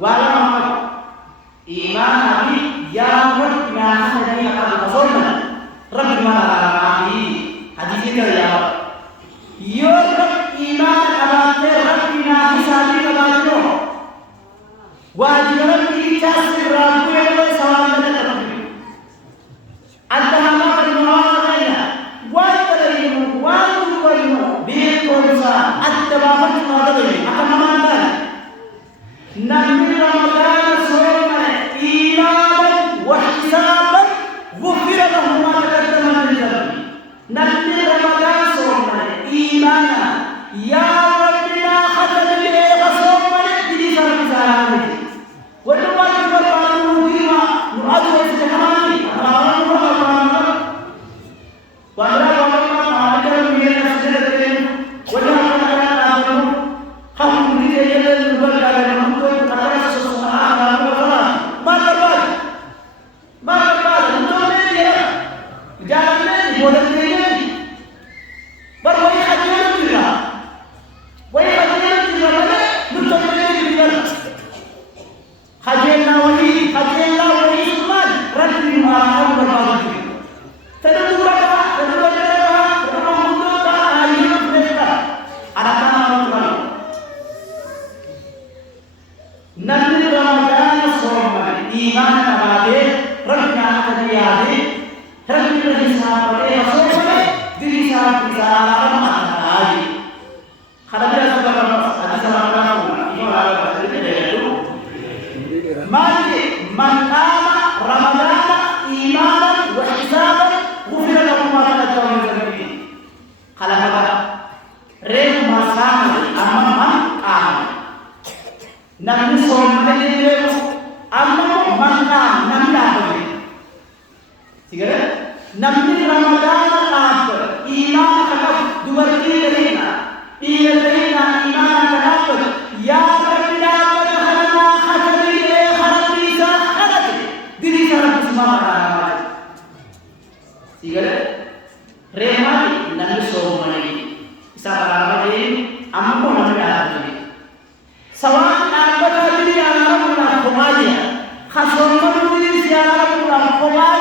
ولا محمد إيمان أبي يا رب ما خلني أقل قصرنا رب ما رأي حديث كذا يا رب إيمان أبات ربنا حسابي كبارنا واجب ربي كاسر ربي ولا سوال لنا ربي أنت هم المواقعنا وانتظرين وانتظرين بيكونسا أتباعك ما تدري أكمل ما تدري نبي رمضان صوما إيمانا واحتسابا غفر له ما تقدم من ذنبه نبي رمضان صوما إيمانا يا ربنا ختم به صوما بدي فرزانه ولما تقبلوا بما نؤدي استحمامي وأنا أقول من الأسئلة ولا أقول هم من البلد المنطقة على الصحراء ما تبغى أنتم من جالين مودين بروي خجلت فيها ويخجلت فيها نتوم من البلد خجلنا ولي سمان رجل ما أمر بعض تدور نبي رمضان صوما إيمان أبادي ربنا أتبيادي ربنا الحساب إيه صوما بالحساب بسالة ما تهاجي خلنا نسبة حديث مالك من قام رمضان إيمانا واحتسابا غفر له ما تقدم من ذنبه خلنا ريم ما سامع أمام قام نحن صومنا لله أمام منا نملا بني سيجرا نمني رمضان أب إيمان كناب دوبارتي لهنا إيمان كناب يا ربنا بدخلنا خطري خرابي خرابي دني خراب سماه سيجرا رحمة نحن صومنا لله سبحان أمام نملا بني سواء أنت تدري أن ربنا خماليا خصوصا تدري أن ربنا خماليا